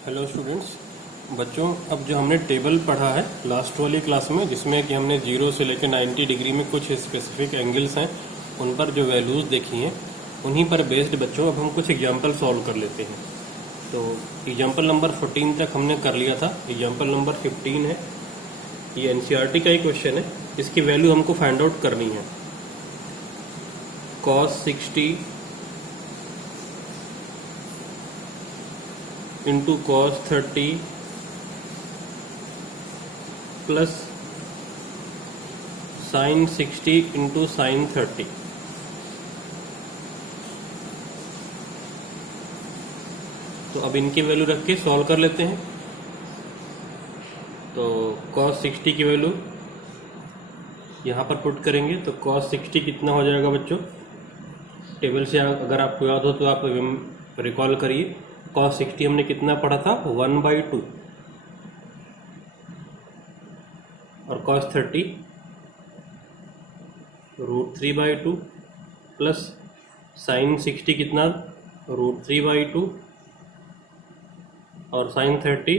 Hello students. बच्चों, अब जो हमने टेबल पढ़ा है लास्ट वाली क्लास में, जिसमें कि हमने 0 से लेकर 90 डिग्री में कुछ स्पेसिफिक एंगल्स हैं, उन पर जो वैल्यूज़ देखी हैं, उन्हीं पर बेस्ड बच्चों अब हम कुछ एग्जांपल सॉल्व कर लेते हैं। तो एग्जांपल नंबर 14 तक हमने कर लिया था। एग्जांपल नंबर 15 है, ये एनसीईआरटी का ही क्वेश्चन है। इसकी वैल्यू हमको फाइंड आउट करनी है। cos 60 into cos 30 plus sin 60 into sin 30। तो अब इनकी वैल्यू रख के सॉल्व कर लेते हैं। तो cos 60 की वैल्यू यहाँ पर पुट करेंगे तो cos 60 कितना हो जाएगा बच्चों? टेबल से अगर आपको याद हो तो आप रिकॉल करिए। cos 60 हमने कितना पढ़ा था? 1/2। और cos 30 √3/2 प्लस sin 60 कितना? √3/2 और sin 30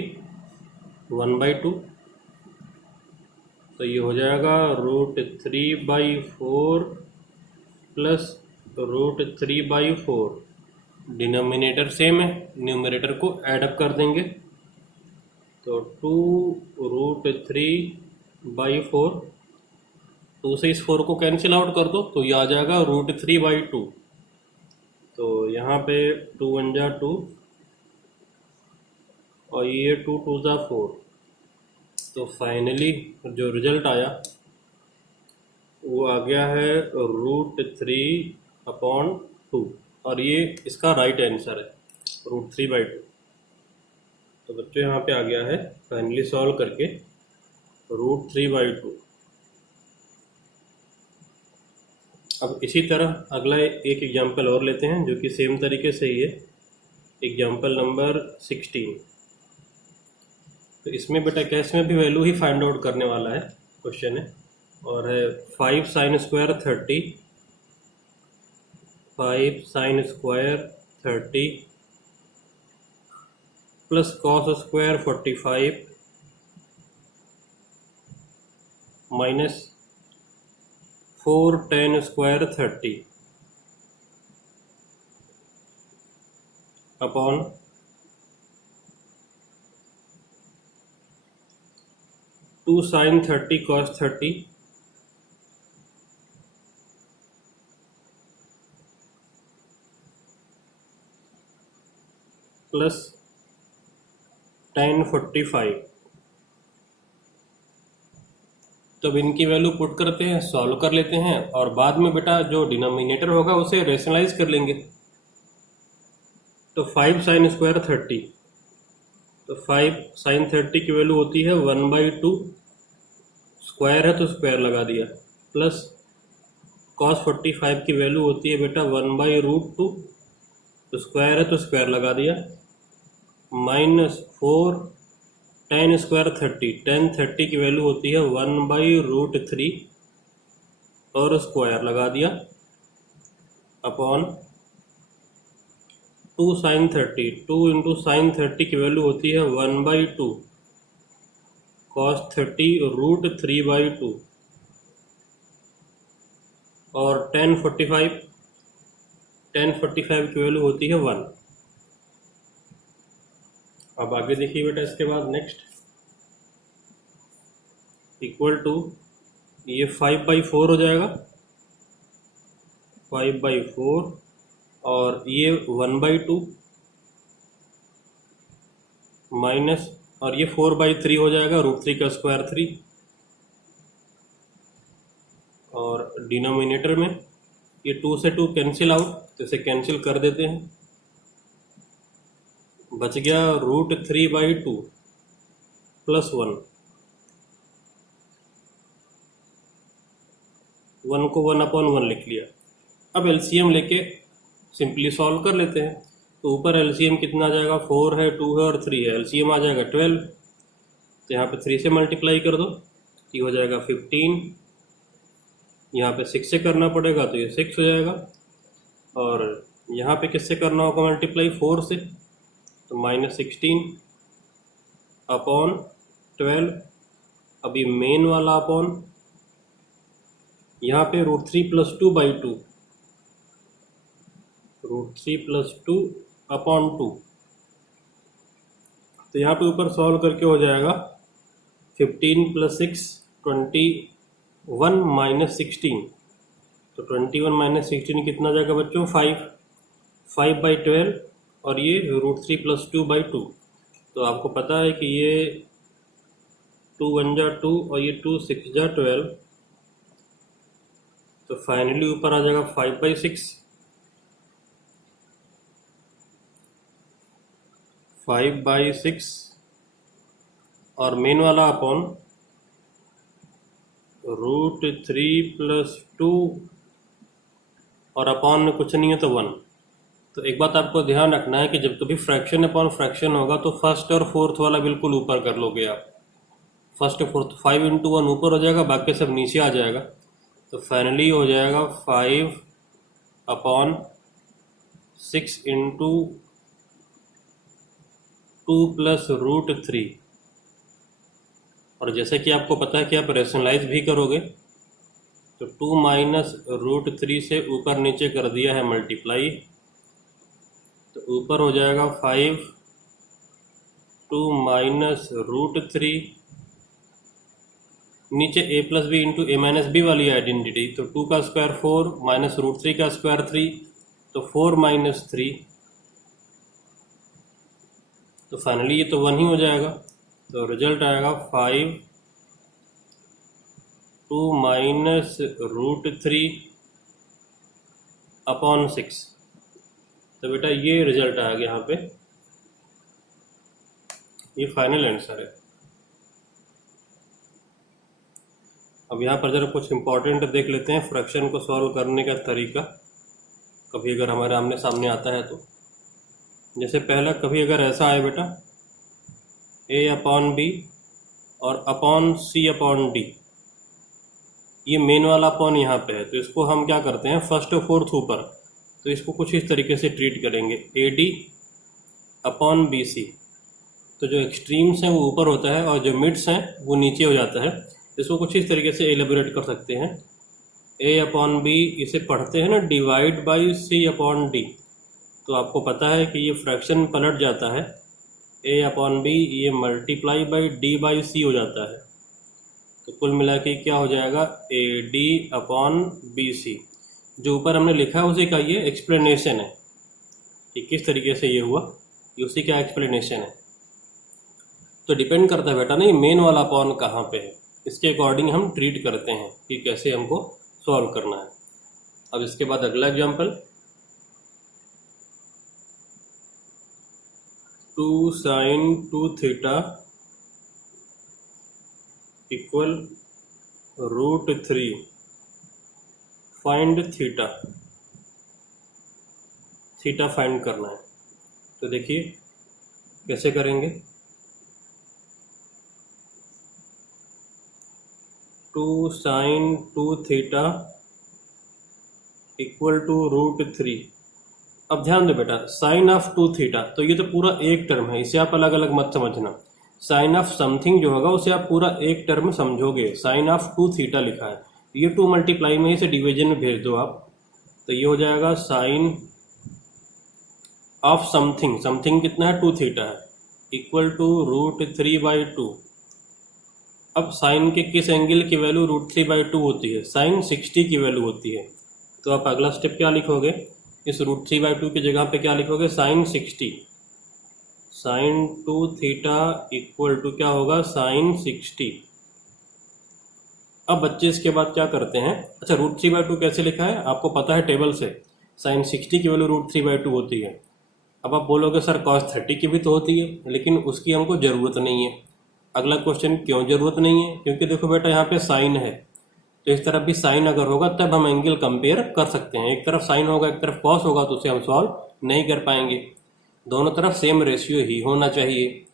1/2। तो ये हो जाएगा √3/4 प्लस √3/4। डिनोमिनेटर सेम है, न्यूमरेटर को ऐड अप कर देंगे। तो 2√3/4, 2 से इस 4 को कैंसिल आउट कर दो तो ये आ जाएगा √3/2। तो यहाँ पे 2 1 जा 2 और ये 2 2 जा 4। तो फाइनली जो रिजल्ट आया वो आ गया है √3/2 और ये इसका राइट आंसर है, √3/2। तो बच्चों यहाँ पे आ गया है फाइनली सॉल्व करके √3/2। अब इसी तरह अगला एक एग्जाम्पल और लेते हैं जो कि सेम तरीके से ही है। Example number 16। तो इसमें बेटा कैश में भी वैल्यू ही फाइंड आउट करने वाला है क्वेश्चन है, और है 5 sin square 30 plus cos square 45 minus 4 tan square 30 upon 2 sin 30 cos 30 plus tan 45। तो अब इनकी वैल्यू पुट करते हैं, सॉल्व कर लेते हैं, और बाद में बेटा जो डिनोमिनेटर होगा उसे रेशनलाइज कर लेंगे। तो 5 sin स्क्वायर 30, तो 5 sin 30 की वैल्यू होती है 1/2, स्क्वायर है तो स्क्वायर लगा दिया, प्लस cos 45 की वैल्यू होती है बेटा 1/√2, तो स्क्वायर है तो स्क्वायर लगा दिया, माइनस 4 tan स्क्वायर 30, tan 30 की वैल्यू होती है 1/√3 और स्क्वायर लगा दिया, अपॉन 2 sin 30, 2 इंटू sin 30 की वैल्यू होती है 1/2 cos 30 √3/2 और tan 45 की वैल्यू होती है 1। अब आगे देखिए बेटा, इसके बाद नेक्स्ट इक्वल टू ये 5/4 हो जाएगा, 5/4 और ये 1/2 माइनस, और ये 4/3 हो जाएगा, √3 का स्क्वायर 3, और डिनोमिनेटर में ये 2 से 2 कैंसिल आउट, तो इसे कैंसिल कर देते हैं। बच गया √3/2 प्लस 1 को 1/1 लिख लिया। अब एलसीएम लेके सिंपली सॉल्व कर लेते हैं। तो ऊपर एलसीएम कितना आ जाएगा? 4 है, 2 है और 3 है, एलसीएम आ जाएगा 12। तो यहाँ पे 3 से मल्टीप्लाई कर दो, ये हो जाएगा 15। यहाँ पे 6 से करना पड़ेगा तो ये 6 हो जाएगा, और यहाँ पे किससे करना होगा मल्टीप्लाई? 4 से, तो -16 अपॉन 12, अभी मेन वाला अपॉन यहाँ पे √3 + 2/2, √3 + 2 अपॉन 2। तो यहाँ पे ऊपर सॉल्व करके हो जाएगा 15 + 6 21 - 16। तो 21 - 16 कितना जाएगा बच्चों? 5/12 और ये √3 + 2/2। तो आपको पता है कि ये 2 × 1 = 2 और ये 2 × 6 = 12। तो फाइनली ऊपर आ जाएगा 5/6, 5/6 और मेन वाला अपॉन √3 + 2 और अपॉन में कुछ नहीं है तो 1। तो एक बात आपको ध्यान रखना है कि जब कभी फ्रैक्शन अपॉन फ्रैक्शन होगा तो फर्स्ट और फोर्थ वाला बिल्कुल ऊपर कर लोगे आप। फर्स्ट और फोर्थ 5 × 1 ऊपर हो जाएगा, बाकी सब नीचे आ जाएगा। तो फाइनली हो जाएगा 5/6 × 2 + √3। और जैसे कि आपको पता है कि आप रेशनलाइज भी करोगे तो 2 - √3 से ऊपर नीचे कर दिया है मल्टीप्लाई, तो ऊपर हो जाएगा 5 2 - √3, नीचे a + b × a - b वाली आइडेंटिटी। तो 2 का स्क्वायर 4 -√3 का स्क्वायर 3, तो 4 - 3। तो फाइनली ये तो 1 ही हो जाएगा। तो रिजल्ट आएगा 5 2 - √3 अपॉन 6। तो बेटा ये रिजल्ट आ गया यहाँ पे, ये फाइनल आंसर है। अब यहाँ पर जरा कुछ इंपॉर्टेंट देख लेते हैं फ्रैक्शन को सॉल्व करने का तरीका, कभी अगर हमारे आमने सामने आता है तो। जैसे पहला, कभी अगर ऐसा आए बेटा a/b और अपॉन c/d, ये मेन वाला अपॉन यहाँ पे है, तो इसको हम क्या करते हैं, फर्स्ट और फोर्थ ऊपर, तो इसको कुछ इस तरीके से ट्रीट करेंगे, AD/BC। तो जो एक्सट्रीम्स हैं वो ऊपर होता है और जो मिड्स हैं वो नीचे हो जाता है। इसको कुछ इस तरीके से एलिबरेट कर सकते हैं, a/b इसे पढ़ते हैं ना डिवाइड बाई c/d। तो आपको पता है कि ये फ्रैक्शन पलट जाता है, a/b ये मल्टीप्लाई बाई d/c हो जाता है। तो कुल मिला के क्या हो जाएगा, AD/BC। जो ऊपर हमने लिखा है उसी का ये एक्सप्लेनेशन है कि किस तरीके से ये हुआ, ये उसी का एक्सप्लेनेशन है। तो डिपेंड करता है बेटा ना ये मेन वाला अपॉन कहाँ पे है, इसके अकॉर्डिंग हम ट्रीट करते हैं कि कैसे हमको सॉल्व करना है। अब इसके बाद अगला example, 2 sin 2θ equal √3 find theta. Theta find करना है, तो देखिए कैसे करेंगे। 2 sin 2θ इक्वल टू √3। अब ध्यान दो बेटा, साइन ऑफ 2θ, तो ये तो पूरा एक टर्म है, इसे आप अलग अलग मत समझना। साइन ऑफ समथिंग जो होगा उसे आप पूरा एक टर्म समझोगे। साइन ऑफ 2θ लिखा है, ये 2 मल्टीप्लाई में इसे डिवीजन में भेज दो आप, तो ये हो जाएगा साइन ऑफ समथिंग, समथिंग कितना है 2θ है, इक्वल टू √3/2। अब साइन के किस एंगल की वैल्यू √3/2 होती है, साइन 60 की वैल्यू होती है। तो आप अगला स्टेप क्या लिखोगे, इस √3/2 की जगह पे क्या लिखोगे, साइन 60, साइन 2θ इक्वल टू क्या होगा, साइन 60। अब बच्चे इसके बाद क्या करते हैं, अच्छा √3/2 कैसे लिखा है आपको पता है टेबल से, साइन 60 की वैल्यू √3/2 होती है। अब आप बोलोगे सर cos 30 की भी तो होती है, लेकिन उसकी हमको ज़रूरत नहीं है। अगला क्वेश्चन, क्यों ज़रूरत नहीं है, क्योंकि देखो बेटा यहाँ पे साइन है, तो इस तरफ भी साइन अगर होगा तब हम एंगल कंपेयर कर सकते हैं। एक तरफ साइन होगा एक तरफ कॉस होगा तो उसे हम सॉल्व नहीं कर पाएंगे, दोनों तरफ सेम रेशियो ही होना चाहिए।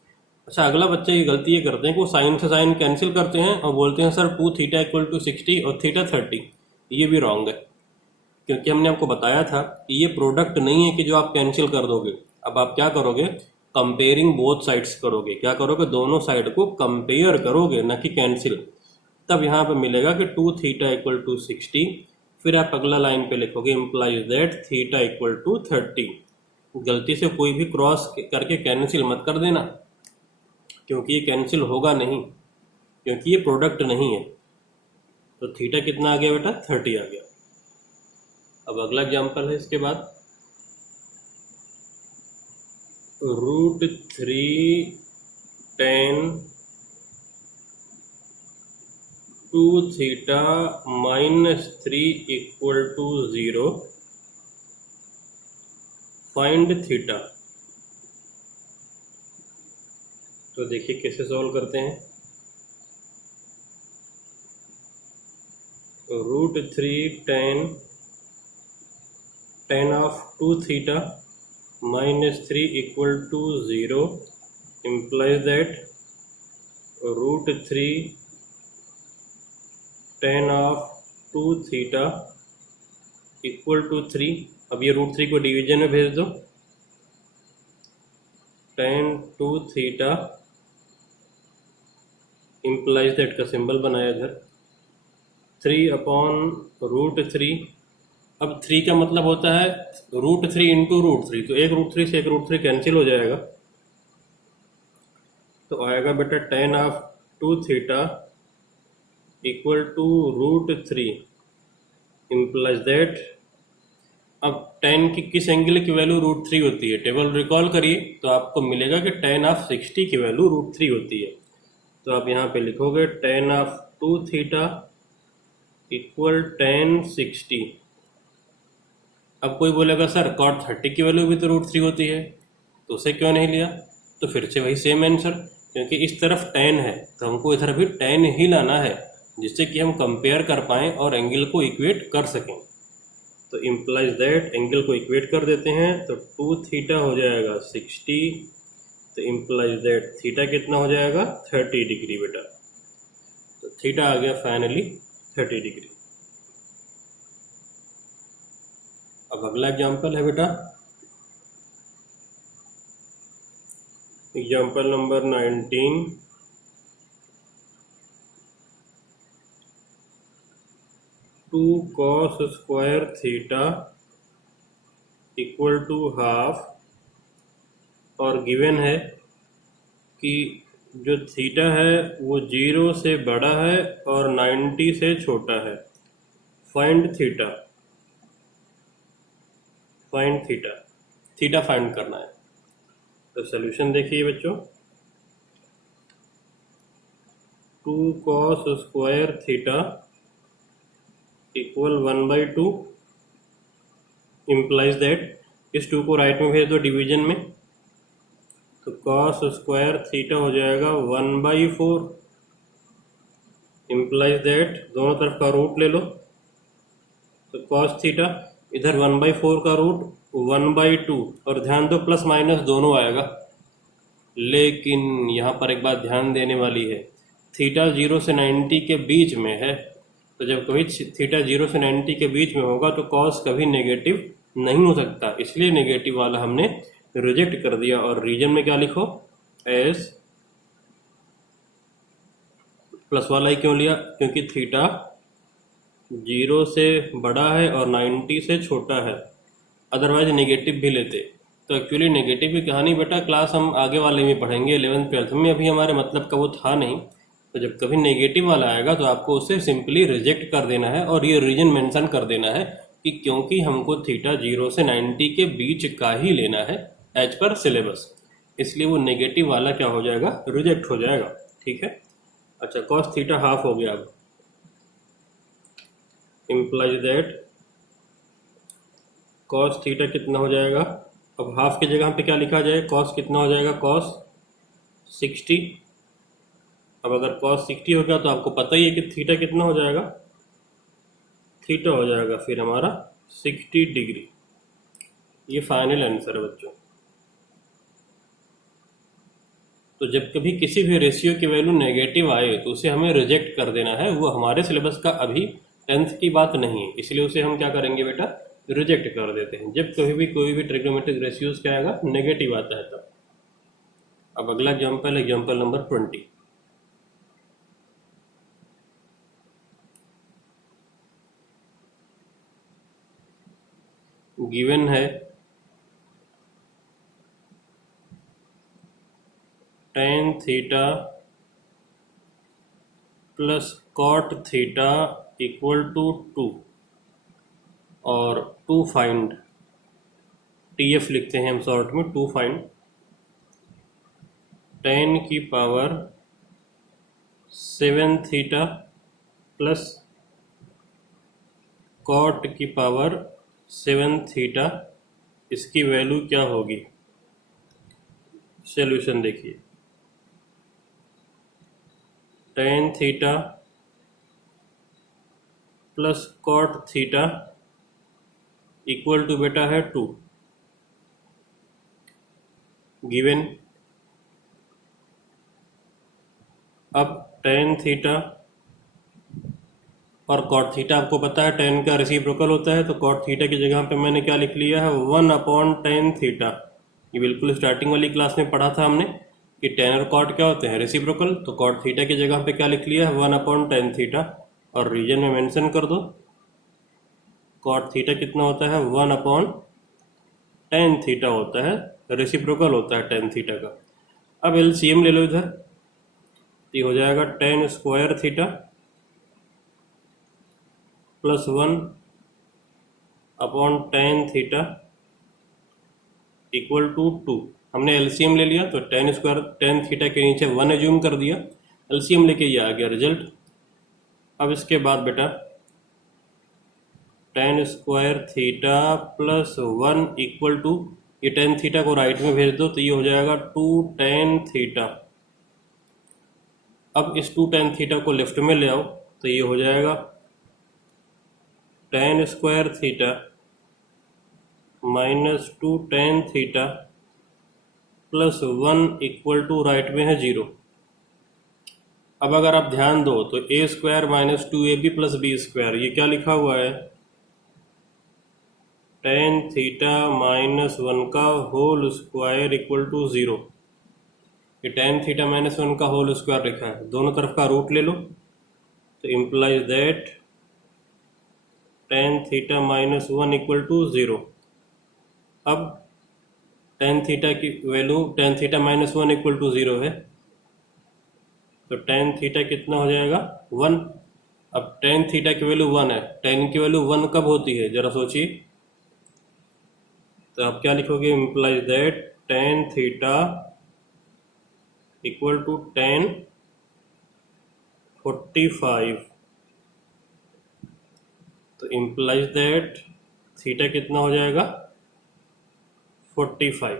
अच्छा अगला बच्चा ये गलती ये करते हैं कि वो साइन से साइन कैंसिल करते हैं और बोलते हैं सर 2θ इक्वल टू 60 और थीटा 30। ये भी रॉन्ग है, क्योंकि हमने आपको बताया था कि ये प्रोडक्ट नहीं है कि जो आप कैंसिल कर दोगे। अब आप क्या करोगे, कंपेयरिंग बोथ साइड्स करोगे। क्या करोगे? दोनों साइड को कंपेयर करोगे, ना कि कैंसिल। तब यहाँ पे मिलेगा कि 2 थीटा इक्वल टू 60। फिर आप अगला लाइन पे लिखोगे implies that theta equal to 30। गलती से कोई भी क्रॉस करके कैंसिल मत कर देना, क्योंकि ये कैंसिल होगा नहीं, क्योंकि ये प्रोडक्ट नहीं है। तो थीटा कितना आ गया बेटा? 30 आ गया। अब अगला एग्जाम्पल है इसके बाद, √3 tan 2 theta -3 equal to 0, find theta. तो देखिए कैसे सॉल्व करते हैं। √3 tan of 2 theta -3 equal to 0 implies that √3 tan of 2 theta equal to 3। अब ये √3 को डिवीजन में भेज दो। tan 2 थीटा इम्प्लाइज दैट का सिंबल बनाया इधर, 3/√3। अब 3 का मतलब होता है √3 इंटू √3, तो एक √3 से एक √3 कैंसिल हो जाएगा। तो आएगा बेटा tan of 2 theta equal to √3 implies that. अब tan की किस एंगल की वैल्यू √3 होती है? टेबल रिकॉल करिए तो आपको मिलेगा कि tan ऑफ 60 की वैल्यू √3 होती है। तो आप यहाँ पे लिखोगे tan of 2 theta equal tan 60। अब कोई बोलेगा सर cot 30 की वैल्यू भी तो √3 होती है, तो उसे क्यों नहीं लिया? तो फिर से वही सेम आंसर, क्योंकि इस तरफ tan है तो हमको इधर भी tan ही लाना है, जिससे कि हम कंपेयर कर पाएँ और एंगल को इक्वेट कर सकें। तो इम्प्लाइज दैट एंगल को इक्वेट कर देते हैं, तो 2 थीटा हो जाएगा 60। तो इम्प्लाइज दैट थीटा कितना हो जाएगा? 30 डिग्री बेटा। तो थीटा आ गया फाइनली 30 डिग्री। अब अगला एग्जाम्पल है बेटा, example number 19। 2 cos square theta equal to half, और गिवन है कि जो थीटा है वो 0 से बड़ा है और 90 से छोटा है। Find theta. Find theta, theta find करना है। तो सॉल्यूशन देखिए बच्चों, 2 cos square theta equal 1/2 implies that, इस 2 को राइट में भेज दो डिवीजन में, तो cos स्क्वायर थीटा हो जाएगा 1/4 इम्प्लाइज दैट, दोनों तरफ का रूट ले लो। तो cos थीटा इधर 1/4 का रूट 1/2, और ध्यान दो प्लस माइनस दोनों आएगा। लेकिन यहाँ पर एक बात ध्यान देने वाली है, थीटा 0 से 90 के बीच में है, तो जब कभी थीटा 0 से 90 के बीच में होगा तो कॉस कभी नेगेटिव नहीं हो सकता, इसलिए नेगेटिव वाला हमने रिजेक्ट कर दिया। और रीजन में क्या लिखो? एस। प्लस वाला ही क्यों लिया? क्योंकि थीटा 0 से बड़ा है और 90 से छोटा है, अदरवाइज नेगेटिव भी लेते। तो एक्चुअली नेगेटिव की कहानी बेटा क्लास हम आगे वाले में पढ़ेंगे 11th 12th में, अभी हमारे मतलब का वो था नहीं। तो जब कभी नेगेटिव वाला आएगा तो आपको उसे सिंपली रिजेक्ट कर देना है, और ये रीजन मेंशन कर देना है कि क्योंकि हमको थीटा 0 से 90 के बीच का ही लेना है एज पर सिलेबस, इसलिए वो नेगेटिव वाला क्या हो जाएगा? रिजेक्ट हो जाएगा। ठीक है। अच्छा, कॉस थीटा हाफ हो गया। अब इम्प्लाइज दैट कॉस थीटा कितना हो जाएगा? अब हाफ की जगह पे क्या लिखा जाए? कॉस कितना हो जाएगा? कॉस 60। अब अगर कॉस 60 हो गया तो आपको पता ही है कि थीटा कितना हो जाएगा? थीटा हो जाएगा फिर हमारा 60 डिग्री। ये फाइनल आंसर है बच्चों। तो जब कभी किसी भी रेशियो की वैल्यू नेगेटिव आए तो उसे हमें रिजेक्ट कर देना है, वो हमारे सिलेबस का अभी 10th की बात नहीं है, इसलिए उसे हम क्या करेंगे बेटा? रिजेक्ट कर देते हैं। जब कभी भी कोई भी ट्रिग्नोमेट्रिक रेशियोज क्या आएगा? नेगेटिव आता है तब। अब अगला एग्जाम्पल नंबर 20। गिवन है tan theta plus cot theta equal to 2 और टू फाइंड, TF लिखते हैं हम शॉर्ट में, टू फाइंड tan की पावर 7 थीटा प्लस cot की पावर 7 थीटा, इसकी वैल्यू क्या होगी। सॉल्यूशन देखिए, tan theta plus cot theta equal to बेटा है 2, गिवन। अब tan थीटा और cot थीटा आपको पता है tan का रेसिप्रोकल होता है, तो cot थीटा की जगह पे मैंने क्या लिख लिया है 1/tan थीटा। ये बिल्कुल स्टार्टिंग वाली क्लास में पढ़ा था हमने कि tan और cot क्या होते हैं, रेसिप्रोकल। तो cot थीटा की जगह पे क्या लिख लिया है 1/tan थीटा, और रीजन में मेंशन कर दो cot थीटा कितना होता है 1/tan थीटा होता है, रेसिप्रोकल होता है tan थीटा का। अब एलसीएम ले लो इधर, ये हो जाएगा tan square theta plus 1/tan theta equal to 2। हमने एलसीएम ले लिया तो tan स्क्वायर tan थीटा के नीचे 1 एज्यूम कर दिया, एलसीएम लेके ये आ गया रिजल्ट। अब इसके बाद बेटा tan square theta plus 1 equal to, ये tan थीटा को राइट में भेज दो तो ये हो जाएगा 2 tan थीटा। अब इस 2 tan थीटा को लेफ्ट में ले आओ तो ये हो जाएगा tan square theta minus 2 tan theta plus 1 equal to right में है 0। अब अगर आप ध्यान दो तो a square minus 2ab plus B square, ये क्या लिखा हुआ है tan थीटा माइनस 1 का होल स्क्वायर इक्वल टू 0। ये tan थीटा माइनस 1 का होल स्क्वायर लिखा है, दोनों तरफ का रूट ले लो तो implies that tan theta minus 1 equal to 0। अब tan थीटा की value tan theta minus 1 equal to 0 है, तो tan थीटा कितना हो जाएगा 1। अब tan थीटा की वैल्यू 1 है, tan की वैल्यू 1 कब होती है जरा सोचिए, तो आप क्या लिखोगे implies that tan theta equal to tan 45, तो इम्प्लाइज दैट थीटा कितना हो जाएगा 45,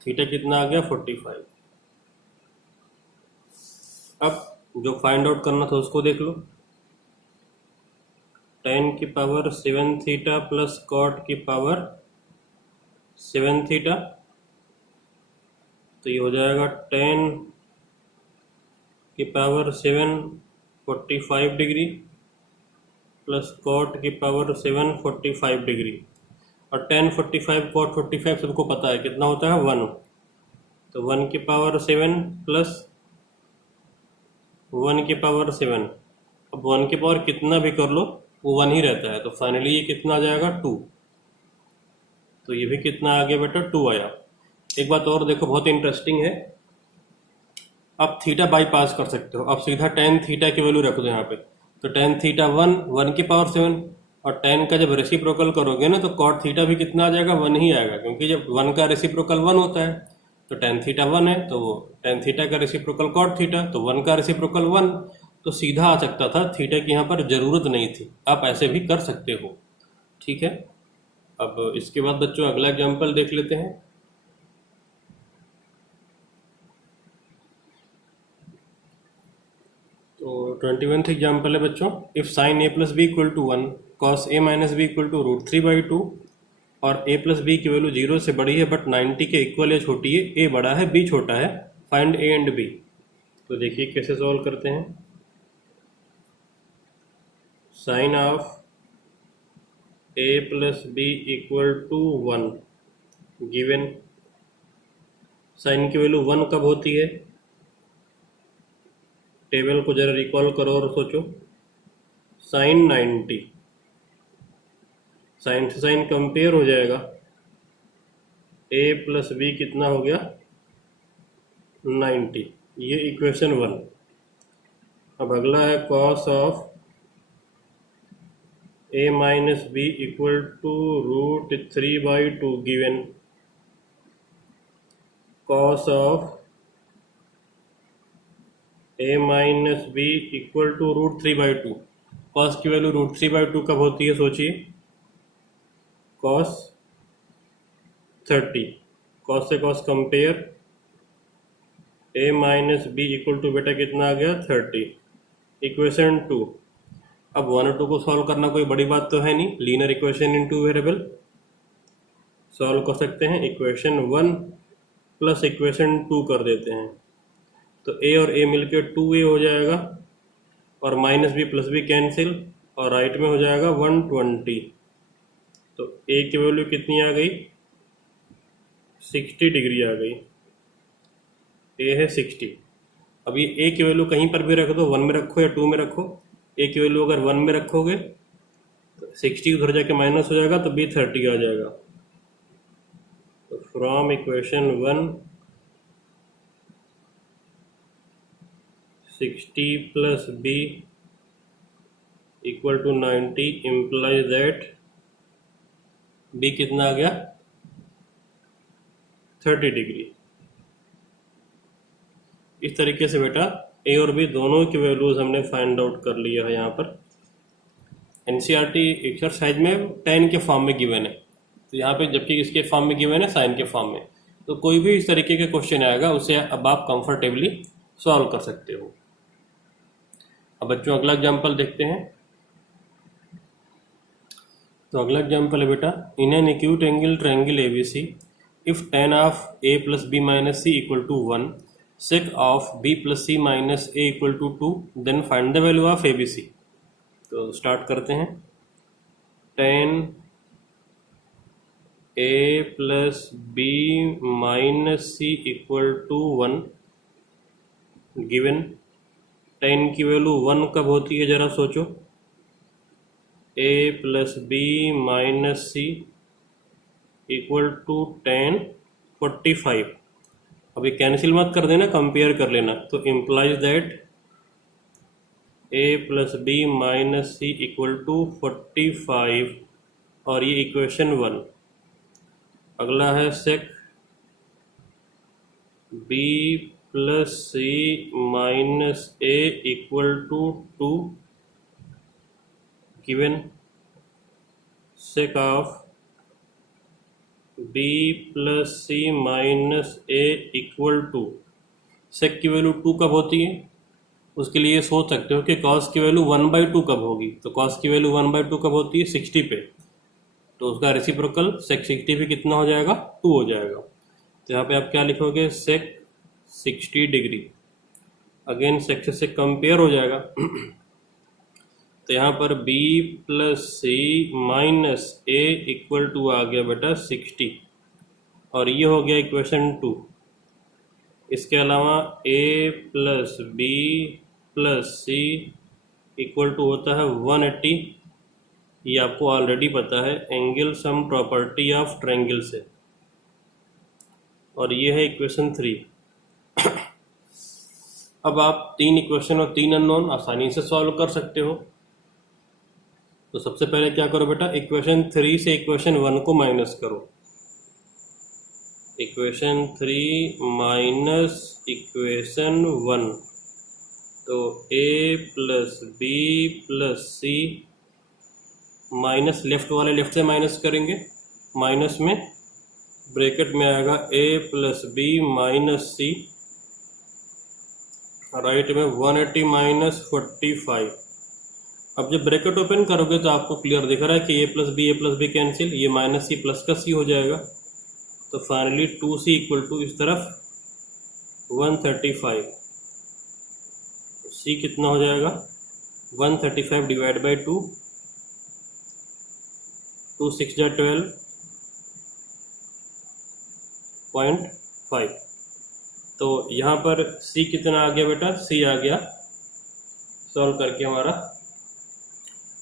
थीटा कितना आ गया 45। अब जो फाइंड आउट करना था उसको देख लो, tan की पावर 7 थीटा प्लस cot की पावर 7 थीटा, तो ये हो जाएगा tan की पावर 7 45 डिग्री प्लस cot की पावर 7 45 डिग्री, और tan 45 cot 45 सबको पता है कितना होता है 1, तो 1 की पावर 7 प्लस 1 की पावर 7। अब 1 की पावर कितना भी कर लो वो 1 ही रहता है, तो फाइनली ये कितना आ जाएगा 2, तो ये भी कितना आ गया बेटा 2 आया। एक बात और देखो बहुत इंटरेस्टिंग है, आप थीटा बाईपास कर सकते हो, आप सीधा tan थीटा की वैल्यू रख दो यहाँ पे, तो tan थीटा 1 की पावर 7, और tan का जब रेसिप्रोकल करोगे ना तो cot थीटा भी कितना आ जाएगा 1 ही आएगा, क्योंकि जब 1 का रेसिप्रोकल 1 होता है तो tan थीटा 1 है, तो tan थीटा का रेसिप्रोकल cot थीटा, तो 1 का रेसिप्रोकल 1, तो सीधा आ सकता था, थीटा की यहाँ पर जरूरत नहीं थी, आप ऐसे भी कर सकते हो। ठीक है, अब इसके बाद बच्चों अगला एग्जाम्पल देख लेते हैं। तो 21th एग्जाम्पल है बच्चों, if sine a plus B equal to 1 cos a minus B equal to √3/2 और a प्लस बी की वैल्यू 0 से बड़ी है बट 90 के इक्वल या छोटी है, a बड़ा है b छोटा है, फाइंड a एंड b। तो देखिए कैसे सॉल्व करते हैं। Sine of a plus B equal to 1 given, sine की वैल्यू 1 कब होती है? टेबल को जरा रिकॉल करो और सोचो। साइन 90, साइन से साइन कंपेयर हो जाएगा, a प्लस बी कितना हो गया? 90। ये इक्वेशन 1। अब अगला है cos of a minus B equal to √3/2 given cos of a minus B equal to √3/2। Cos की वैल्यू √3/2 कब होती है? सोचिए, कॉस 30, कॉस से cos compare, a minus B equal to बेटा कितना आ गया? 30। इक्वेशन 2। अब 1 और 2 को सॉल्व करना कोई बड़ी बात तो है नहीं, linear equation in 2 variable solve कर सकते हैं। इक्वेशन 1 प्लस इक्वेशन 2 कर देते हैं, तो a और a मिलके 2a हो जाएगा, और minus B plus B cancel, और राइट में हो जाएगा 120। तो a की वैल्यू कितनी आ गई? 60 डिग्री आ गई। a है 60। अब ये a की वैल्यू कहीं पर भी रख दो, 1 में रखो या 2 में रखो, a की वैल्यू अगर 1 में रखोगे तो 60 उधर जाके माइनस हो जाएगा, तो b 30 आ जाएगा। तो from equation 1 60 plus b equal to 90 implies that b कितना आ गया? 30 डिग्री। इस तरीके से बेटा a और b दोनों की वैल्यूज हमने फाइंड आउट कर लिया है। यहाँ पर एनसीईआरटी एक्सरसाइज में tan के फॉर्म में गिवन है, तो यहाँ पे जबकि इसके फॉर्म में गिवन है साइन के फॉर्म में, तो कोई भी इस तरीके के क्वेश्चन आएगा उसे अब आप कंफर्टेबली सॉल्व कर सकते हो। अब बच्चों अगला एग्जाम्पल देखते हैं। तो अगला एग्जाम्पल है बेटा, in an acute angle triangle ABC if tan of a plus B minus C equal to 1, sec of b plus C minus a equal to 2, then find the value of abc। तो start करते हैं। tan a plus b minus C equal to 1 given, tan की value 1 कब होती है जरा सोचो? a plus B minus C equal to tan 45। अभी कैंसिल मत कर देना, कंपेयर कर लेना। तो implies that a plus B minus C equal to 45, और ये इक्वेशन 1। अगला है sec b plus C minus a equal to 2 given sec of b plus C minus a equal to, sec की वैल्यू 2 कब होती है? उसके लिए सोच सकते हो कि कॉस की वैल्यू 1/2 कब होगी। तो कॉस की वैल्यू 1/2 कब होती है? 60 पे। तो उसका रेसिप्रोकल सेक 60 पे कितना हो जाएगा? 2 हो जाएगा। तो यहाँ पे आप क्या लिखोगे? सेक 60 डिग्री। अगेन सेक से कंपेयर हो जाएगा। तो यहाँ पर b plus C minus a equal to आ गया बेटा 60, और ये हो गया इक्वेशन 2। इसके अलावा a plus B plus C equal to होता है 180। ये आपको ऑलरेडी पता है, angle sum property of triangle से, और ये है इक्वेशन 3। अब आप 3 इक्वेशन और 3 अननोन आसानी से सॉल्व कर सकते हो। तो सबसे पहले क्या करो बेटा, इक्वेशन 3 से इक्वेशन 1 को माइनस करो। इक्वेशन 3 माइनस इक्वेशन 1, तो a plus B plus C minus left वाले लेफ्ट से माइनस करेंगे, माइनस में ब्रैकेट में आएगा a plus B minus C, right में 180 माइनस 45। अब जब ब्रैकेट ओपन करोगे तो आपको क्लियर दिख रहा है कि a प्लस बी कैंसिल, ये माइनस सी प्लस का सी हो जाएगा। तो फाइनली 2c इक्वल टू इस तरफ 135। c कितना हो जाएगा? 135 डिवाइड बाई 2, 2 6 जा 12.5। तो यहाँ पर c कितना आ गया बेटा, c आ गया सॉल्व करके हमारा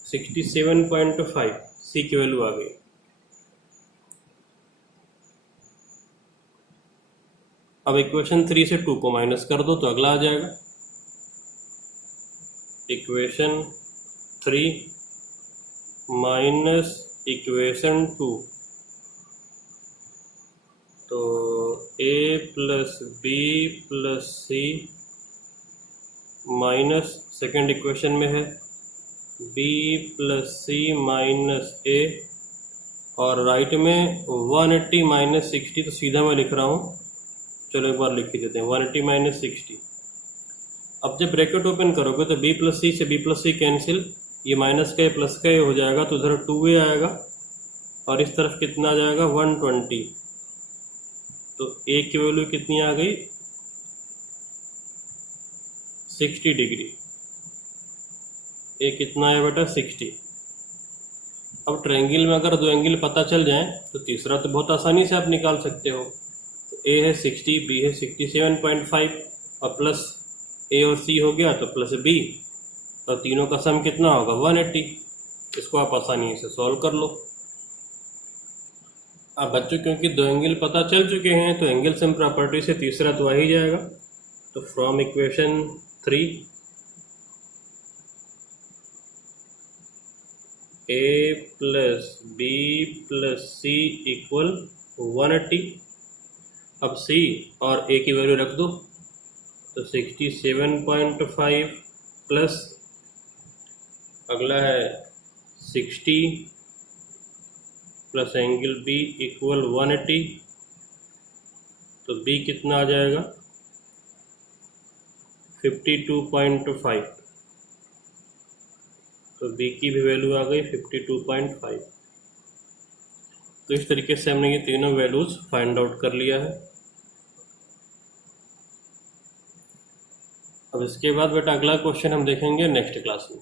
67.5 c की वैल्यू आ गई। अब इक्वेशन 3 से 2 को माइनस कर दो तो अगला आ जाएगा। इक्वेशन 3 माइनस इक्वेशन 2, तो a plus B plus C minus second equation में है b plus C minus a, और राइट में 180 माइनस 60, तो सीधा मैं लिख रहा हूँ, चलो एक बार लिख ही देते हैं 180 माइनस 60। अब जब ब्रैकेट ओपन करोगे तो b प्लस सी से b प्लस सी कैंसिल, ये माइनस का प्लस का हो जाएगा, तो उधर 2a आएगा और इस तरफ कितना आ जाएगा 120, तो a की वैल्यू कितनी आ गई 60 डिग्री। a कितना है बेटा 60। अब ट्रायंगल में अगर दो एंगल पता चल जाए तो तीसरा तो बहुत आसानी से आप निकाल सकते हो। तो a है 60, b है 67.5 और प्लस a और c हो गया तो प्लस b, और तीनों का सम कितना होगा 180। इसको आप आसानी से सॉल्व कर लो। अब बच्चों क्योंकि दो एंगल पता चल चुके हैं तो एंगल सम प्रॉपर्टी से तीसरा तो आ ही जाएगा। तो from equation 3 a plus B plus C equal 180। अब c और a की वैल्यू रख दो, तो 67.5 प्लस अगला है 60 प्लस एंगल b इक्वल 180, तो b कितना आ जाएगा 52.5, तो b की भी वैल्यू आ गई 52.5। तो इस तरीके से हमने ये तीनों वैल्यूज फाइंड आउट कर लिया है। अब इसके बाद बेटा अगला क्वेश्चन हम देखेंगे नेक्स्ट क्लास में।